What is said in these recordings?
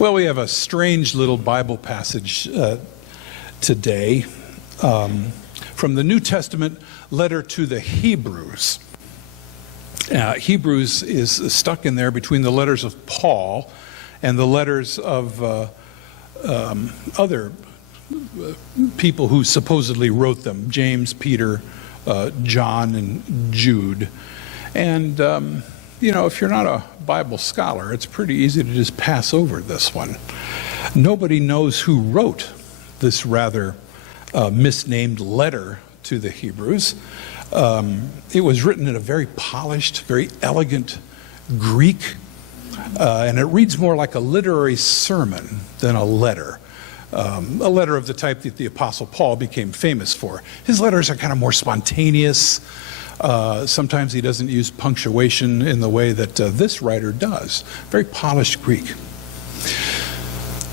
Well, we have a strange little Bible passage today from the New Testament letter to the Hebrews. Hebrews is stuck in there between the letters of Paul and the letters of other people who supposedly wrote them, James, Peter, John, and Jude. And you know, if you're not a Bible scholar, it's pretty easy to just pass over this one. Nobody knows who wrote this rather misnamed letter to the Hebrews. It was written in a very polished, very elegant Greek, and it reads more like a literary sermon than a letter of the type that the Apostle Paul became famous for. His letters are kind of more spontaneous. Sometimes he doesn't use punctuation in the way that this writer does. Very polished Greek.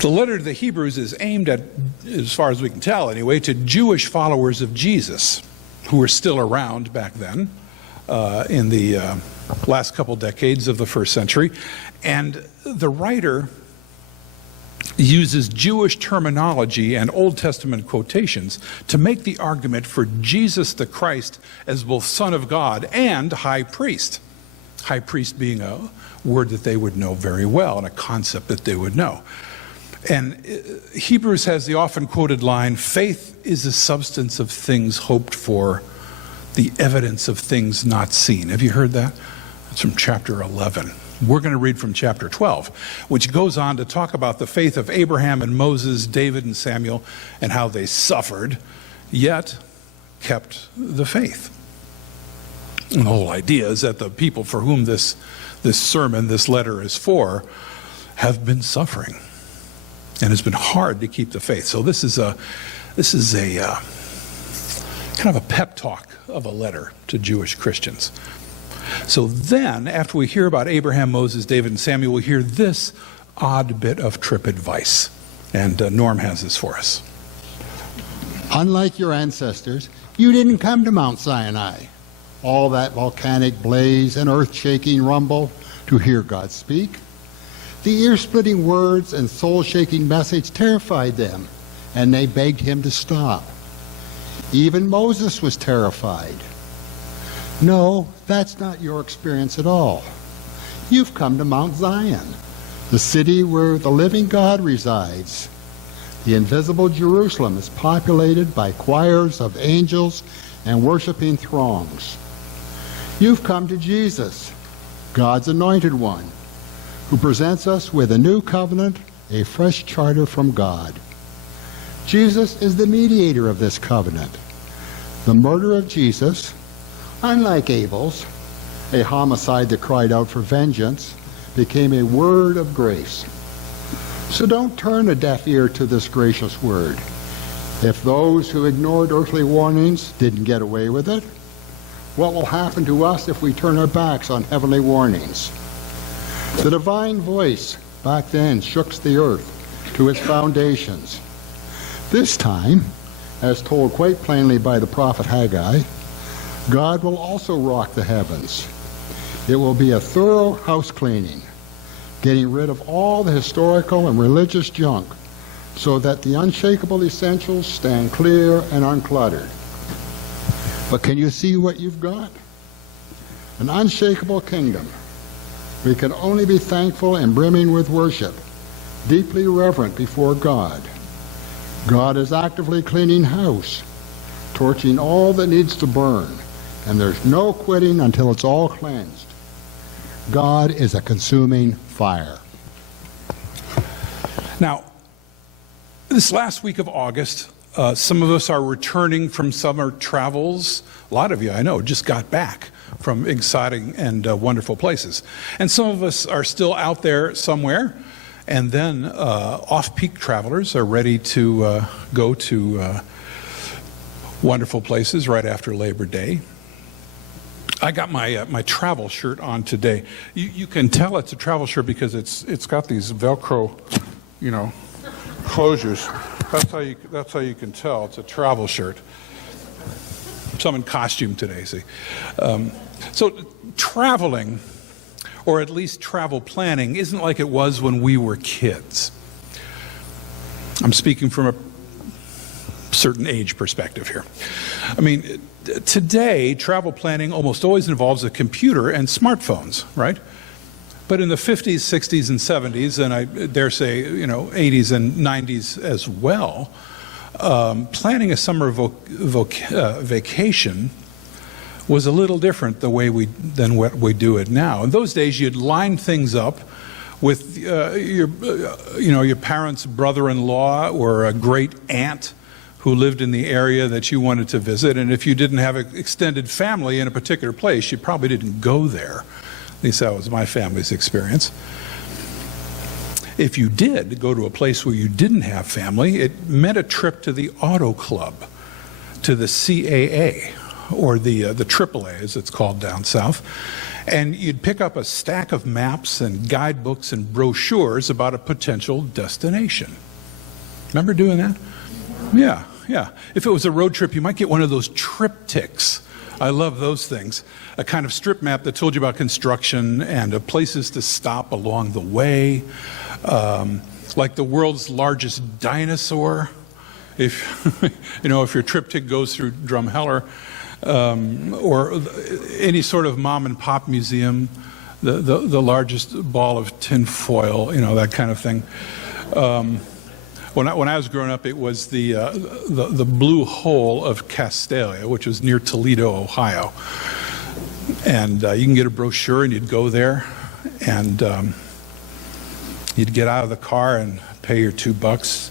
The letter to the Hebrews is aimed at, as far as we can tell anyway, to Jewish followers of Jesus who were still around back then in the last couple decades of the first century. And the writer uses Jewish terminology and Old Testament quotations to make the argument for Jesus the Christ as both Son of God and High Priest. High Priest being a word that they would know very well and a concept that they would know. And Hebrews has the often quoted line, "Faith is the substance of things hoped for, the evidence of things not seen." Have you heard that? It's from chapter 11. We're going to read from chapter 12, which goes on to talk about the faith of Abraham and Moses, David and Samuel, and how they suffered, yet kept the faith. And the whole idea is that the people for whom this sermon, this letter is for, have been suffering. And it's been hard to keep the faith. So this is a kind of a pep talk of a letter to Jewish Christians. So then, after we hear about Abraham, Moses, David, and Samuel, we hear this odd bit of trip advice. And Norm has this for us. Unlike your ancestors, you didn't come to Mount Sinai, all that volcanic blaze and earth-shaking rumble, to hear God speak. The ear-splitting words and soul-shaking message terrified them, and they begged him to stop. Even Moses was terrified. No, that's not your experience at all. You've come to Mount Zion, the city where the living God resides. The invisible Jerusalem is populated by choirs of angels and worshiping throngs. You've come to Jesus, God's anointed one, who presents us with a new covenant, a fresh charter from God. Jesus is the mediator of this covenant. The murder of Jesus, unlike Abel's, a homicide that cried out for vengeance, became a word of grace. So don't turn a deaf ear to this gracious word. If those who ignored earthly warnings didn't get away with it, what will happen to us if we turn our backs on heavenly warnings? The divine voice back then shook the earth to its foundations. This time, as told quite plainly by the prophet Haggai, God will also rock the heavens. It will be a thorough house cleaning, getting rid of all the historical and religious junk so that the unshakable essentials stand clear and uncluttered. But can you see what you've got? An unshakable kingdom. We can only be thankful and brimming with worship, deeply reverent before God. God is actively cleaning house, torching all that needs to burn, and there's no quitting until it's all cleansed. God is a consuming fire. Now, this last week of August, some of us are returning from summer travels. A lot of you, I know, just got back from exciting and wonderful places. And some of us are still out there somewhere. And then off-peak travelers are ready to go to wonderful places right after Labor Day. I got my travel shirt on today. You can tell it's a travel shirt because it's got these Velcro, closures. That's how you can tell it's a travel shirt. So I'm in costume today, see. So traveling, or at least travel planning, isn't like it was when we were kids. I'm speaking from a certain age perspective here. I mean, today, travel planning almost always involves a computer and smartphones, right? But in the 50s, 60s, and 70s, and I dare say, 80s and 90s as well, planning a summer vacation was a little different than what we do it now. In those days, you'd line things up with your parents' brother-in-law or a great aunt who lived in the area that you wanted to visit, and if you didn't have an extended family in a particular place, you probably didn't go there. At least that was my family's experience. If you did go to a place where you didn't have family, it meant a trip to the auto club, to the CAA, or the AAA as it's called down south, and you'd pick up a stack of maps and guidebooks and brochures about a potential destination. Remember doing that? Yeah. If it was a road trip, you might get one of those triptychs. I love those things. A kind of strip map that told you about construction and places to stop along the way, like the world's largest dinosaur. If if your triptych goes through Drumheller, or any sort of mom and pop museum, the largest ball of tin foil, that kind of thing. When I was growing up, it was the Blue Hole of Castalia, which was near Toledo, Ohio. And you can get a brochure, and you'd go there, and you'd get out of the car and pay your $2.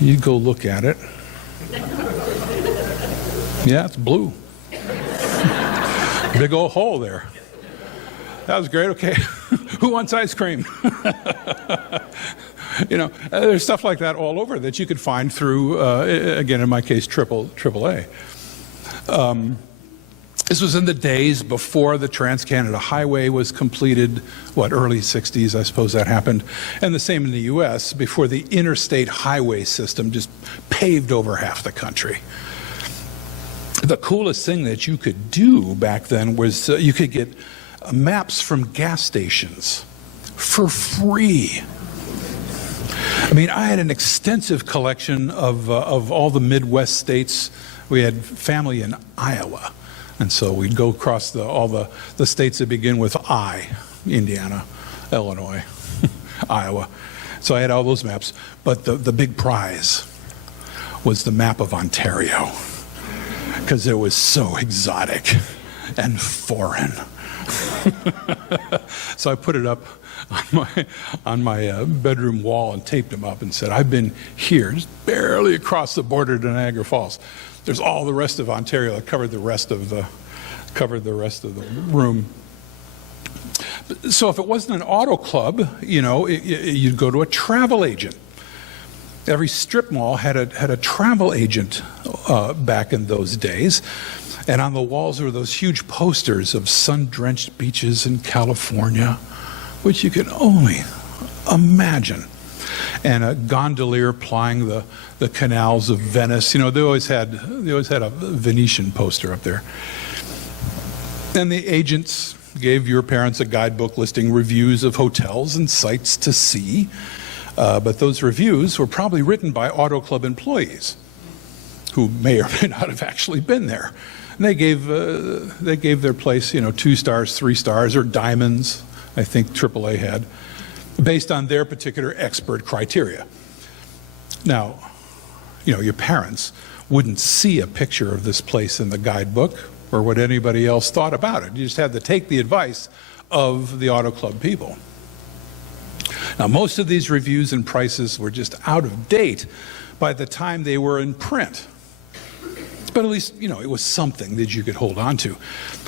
You'd go look at it. Yeah, it's blue. Big old hole there. That was great. Okay, who wants ice cream? There's stuff like that all over that you could find through, again, in my case, AAA. This was in the days before the Trans-Canada Highway was completed, early 60s, I suppose that happened. And the same in the U.S., before the interstate highway system just paved over half the country. The coolest thing that you could do back then was you could get maps from gas stations for free. I mean, I had an extensive collection of all the Midwest states. We had family in Iowa, and so we'd go across all the states that begin with I: Indiana, Illinois, Iowa. So I had all those maps. But the big prize was the map of Ontario, because it was so exotic and foreign. So I put it up on my bedroom wall and taped them up and said, I've been here, just barely across the border to Niagara Falls. There's all the rest of Ontario that covered the rest of the room. So if it wasn't an auto club, you'd go to a travel agent. Every strip mall had a travel agent back in those days. And on the walls were those huge posters of sun-drenched beaches in California, which you can only imagine. And a gondolier plying the canals of Venice. They always had a Venetian poster up there. And the agents gave your parents a guidebook listing reviews of hotels and sites to see. But those reviews were probably written by Auto Club employees who may or may not have actually been there. And they gave their place, 2 stars, 3 stars, or diamonds, I think AAA had, based on their particular expert criteria. Now, your parents wouldn't see a picture of this place in the guidebook or what anybody else thought about it. You just had to take the advice of the Auto Club people. Now, most of these reviews and prices were just out of date by the time they were in print. But at least, it was something that you could hold on to.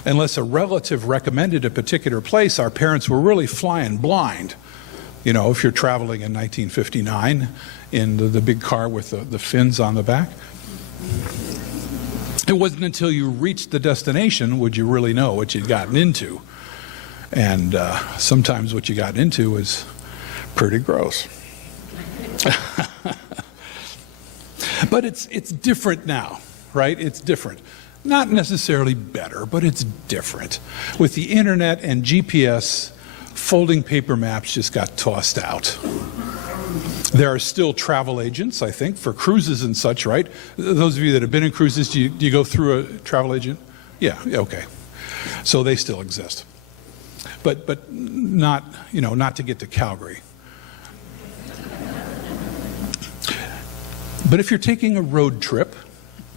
Unless a relative recommended a particular place, our parents were really flying blind. If you're traveling in 1959 in the big car with the fins on the back. It wasn't until you reached the destination would you really know what you'd gotten into. And sometimes what you got into was pretty gross. But it's different now. Right? It's different. Not necessarily better, but it's different. With the internet and GPS, folding paper maps just got tossed out. There are still travel agents, I think, for cruises and such, right? Those of you that have been in cruises, do you go through a travel agent? Yeah, okay. So they still exist. But not, not to get to Calgary. But if you're taking a road trip,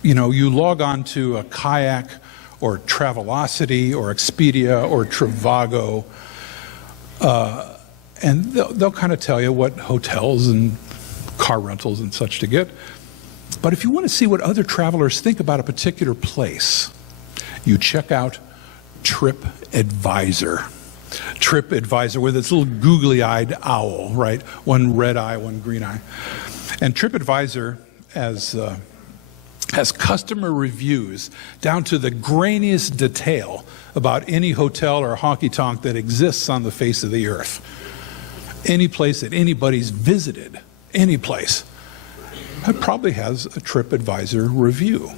you log on to a Kayak or Travelocity or Expedia or Trivago, and they'll kind of tell you what hotels and car rentals and such to get. But if you want to see what other travelers think about a particular place, you check out TripAdvisor. TripAdvisor with its little googly-eyed owl, right? One red eye, one green eye. And TripAdvisor has customer reviews down to the grainiest detail about any hotel or honky-tonk that exists on the face of the earth. Any place that anybody's visited, any place, it probably has a TripAdvisor review.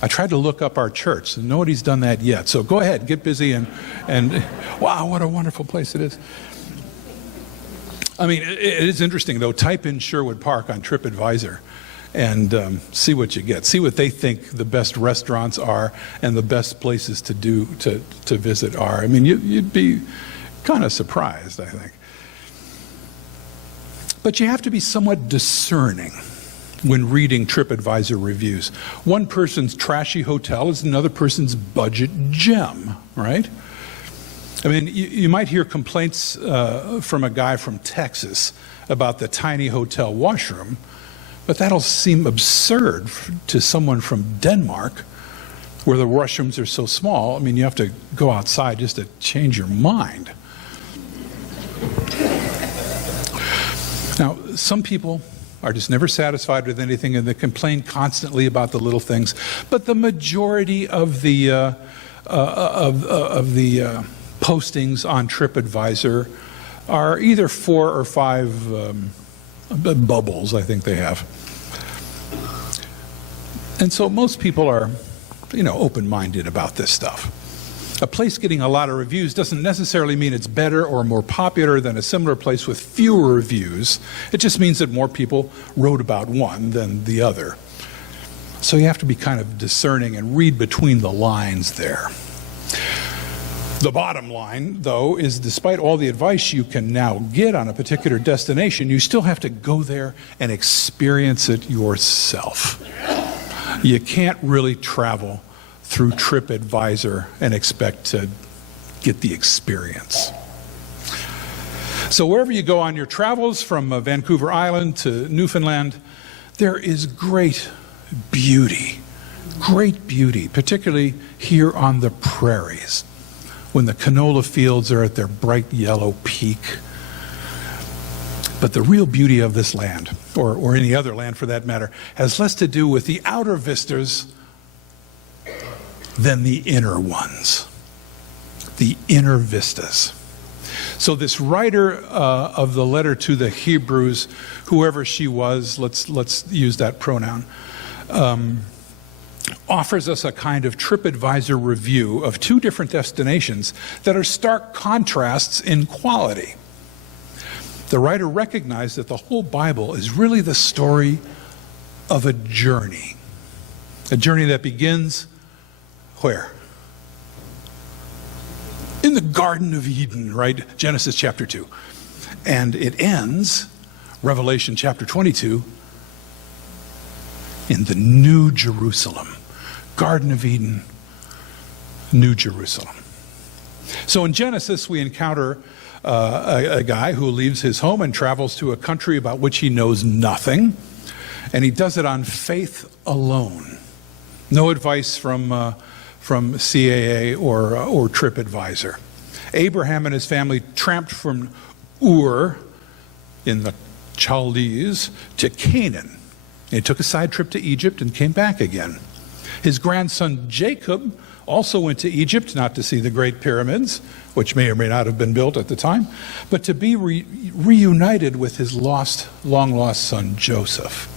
I tried to look up our church, and nobody's done that yet. So go ahead, get busy, and wow, what a wonderful place it is. I mean, it is interesting, though. Type in Sherwood Park on TripAdvisor and see what you get. See what they think the best restaurants are and the best places to visit are. I mean, you'd be kind of surprised, I think. But you have to be somewhat discerning when reading TripAdvisor reviews. One person's trashy hotel is another person's budget gem, right? I mean, you might hear complaints from a guy from Texas about the tiny hotel washroom, but that'll seem absurd to someone from Denmark, where the washrooms are so small. I mean, you have to go outside just to change your mind. Now, some people are just never satisfied with anything, and they complain constantly about the little things. But the majority of the postings on TripAdvisor are either 4 or 5 bubbles, I think they have. And so most people are, open-minded about this stuff. A place getting a lot of reviews doesn't necessarily mean it's better or more popular than a similar place with fewer reviews. It just means that more people wrote about one than the other. So you have to be kind of discerning and read between the lines there. The bottom line, though, is despite all the advice you can now get on a particular destination, you still have to go there and experience it yourself. You can't really travel through TripAdvisor and expect to get the experience. So wherever you go on your travels, from Vancouver Island to Newfoundland, there is great beauty, particularly here on the prairies, when the canola fields are at their bright yellow peak. But the real beauty of this land, or any other land for that matter, has less to do with the outer vistas than the inner ones, the inner vistas. So this writer of the letter to the Hebrews, whoever she was, let's use that pronoun, offers us a kind of TripAdvisor review of 2 different destinations that are stark contrasts in quality. The writer recognized that the whole Bible is really the story of a journey that begins where? In the Garden of Eden, right? Genesis chapter 2. And it ends, Revelation chapter 22, in the New Jerusalem. Garden of Eden, New Jerusalem. So in Genesis, we encounter a guy who leaves his home and travels to a country about which he knows nothing, and he does it on faith alone. No advice from CAA or TripAdvisor. Abraham and his family tramped from Ur in the Chaldees to Canaan. He took a side trip to Egypt and came back again. His grandson Jacob also went to Egypt, not to see the Great Pyramids, which may or may not have been built at the time, but to be reunited with his long-lost son Joseph.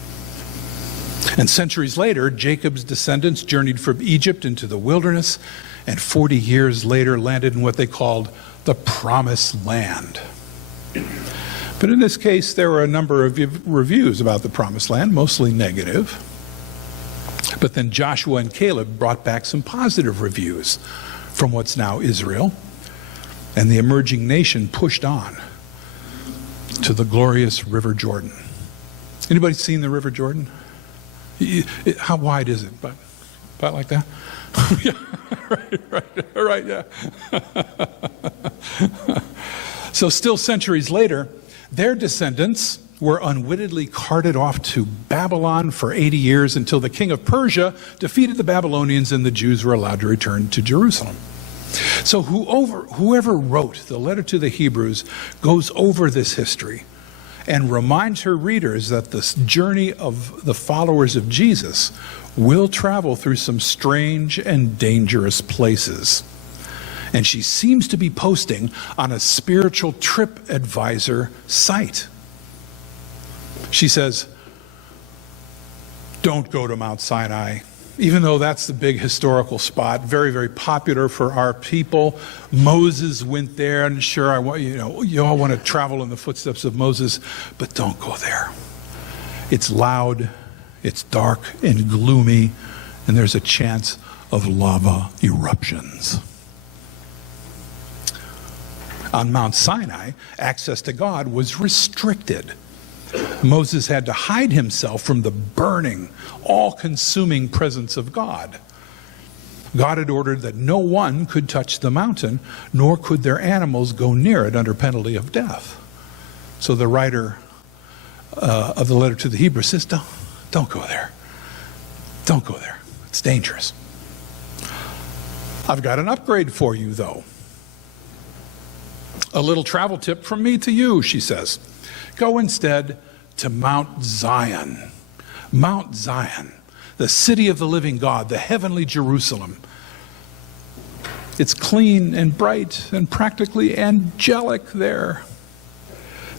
And centuries later, Jacob's descendants journeyed from Egypt into the wilderness, and 40 years later landed in what they called the Promised Land. But in this case, there were a number of reviews about the Promised Land, mostly negative. But then Joshua and Caleb brought back some positive reviews from what's now Israel. And the emerging nation pushed on to the glorious River Jordan. Anybody seen the River Jordan? How wide is it? About like that? Yeah, right, yeah. So still centuries later, their descendants were unwittingly carted off to Babylon for 80 years until the king of Persia defeated the Babylonians and the Jews were allowed to return to Jerusalem. So whoever wrote the letter to the Hebrews goes over this history and reminds her readers that this journey of the followers of Jesus will travel through some strange and dangerous places. And she seems to be posting on a spiritual trip advisor site. She says, don't go to Mount Sinai, even though that's the big historical spot, very, very popular for our people. Moses went there, and sure, you all want to travel in the footsteps of Moses, but don't go there. It's loud, it's dark and gloomy, and there's a chance of lava eruptions. On Mount Sinai, access to God was restricted. Moses had to hide himself from the burning, all-consuming presence of God. God had ordered that no one could touch the mountain, nor could their animals go near it under penalty of death. So the writer of the letter to the Hebrews says, don't go there. Don't go there. It's dangerous. I've got an upgrade for you, though. A little travel tip from me to you, she says. Go instead to Mount Zion. Mount Zion, the city of the living God, the heavenly Jerusalem. It's clean and bright and practically angelic there.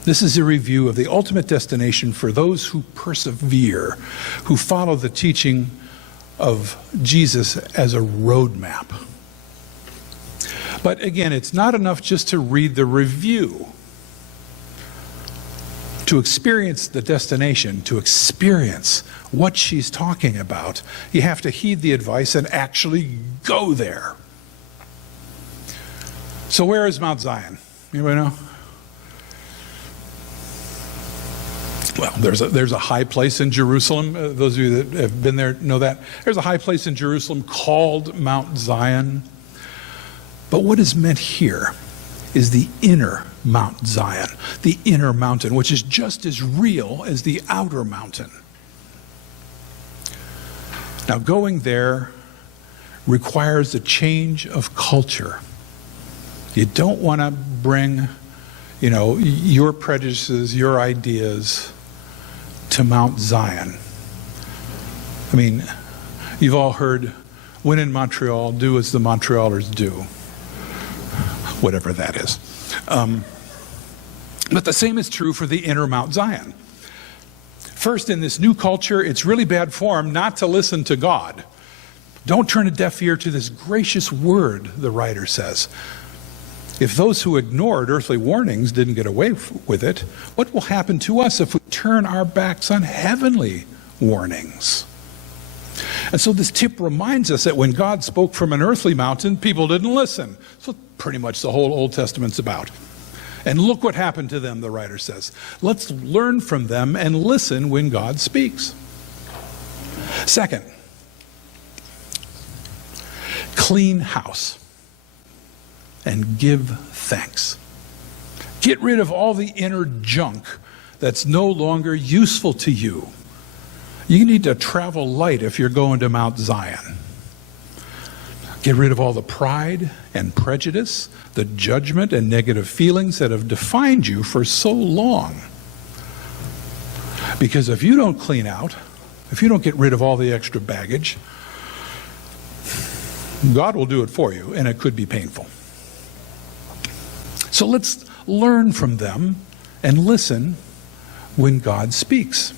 This is a review of the ultimate destination for those who persevere, who follow the teaching of Jesus as a roadmap. But again, it's not enough just to read the review. To experience the destination, to experience what she's talking about, you have to heed the advice and actually go there. So where is Mount Zion? Anybody know? Well, there's a high place in Jerusalem. Those of you that have been there know that. There's a high place in Jerusalem called Mount Zion. But what is meant here is the inner Mount Zion, the inner mountain, which is just as real as the outer mountain. Now, going there requires a change of culture. You don't want to bring, your prejudices, your ideas to Mount Zion. I mean, you've all heard, when in Montreal, do as the Montrealers do. Whatever that is. But the same is true for the inner Mount Zion. First, in this new culture, it's really bad form not to listen to God. Don't turn a deaf ear to this gracious word, the writer says. If those who ignored earthly warnings didn't get away with it, what will happen to us if we turn our backs on heavenly warnings? And so this tip reminds us that when God spoke from an earthly mountain, people didn't listen. So pretty much the whole Old Testament's about. And look what happened to them, the writer says. Let's learn from them and listen when God speaks. Second, clean house and give thanks. Get rid of all the inner junk that's no longer useful to you. You need to travel light if you're going to Mount Zion. Get rid of all the pride and prejudice, the judgment and negative feelings that have defined you for so long. Because if you don't clean out, if you don't get rid of all the extra baggage, God will do it for you, and it could be painful. So let's learn from them and listen when God speaks.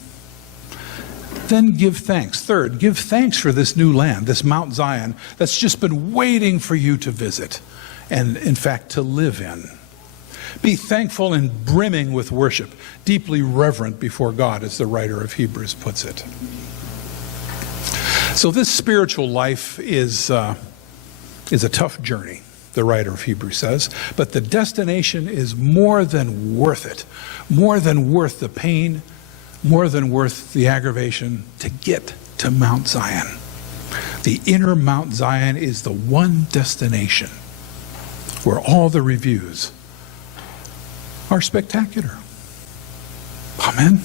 Then give thanks. Third, give thanks for this new land, this Mount Zion, that's just been waiting for you to visit and, in fact, to live in. Be thankful and brimming with worship, deeply reverent before God, as the writer of Hebrews puts it. So this spiritual life is a tough journey, the writer of Hebrews says, but the destination is more than worth it, more than worth the pain, more than worth the aggravation to get to Mount Zion. The inner Mount Zion is the one destination where all the reviews are spectacular. Amen.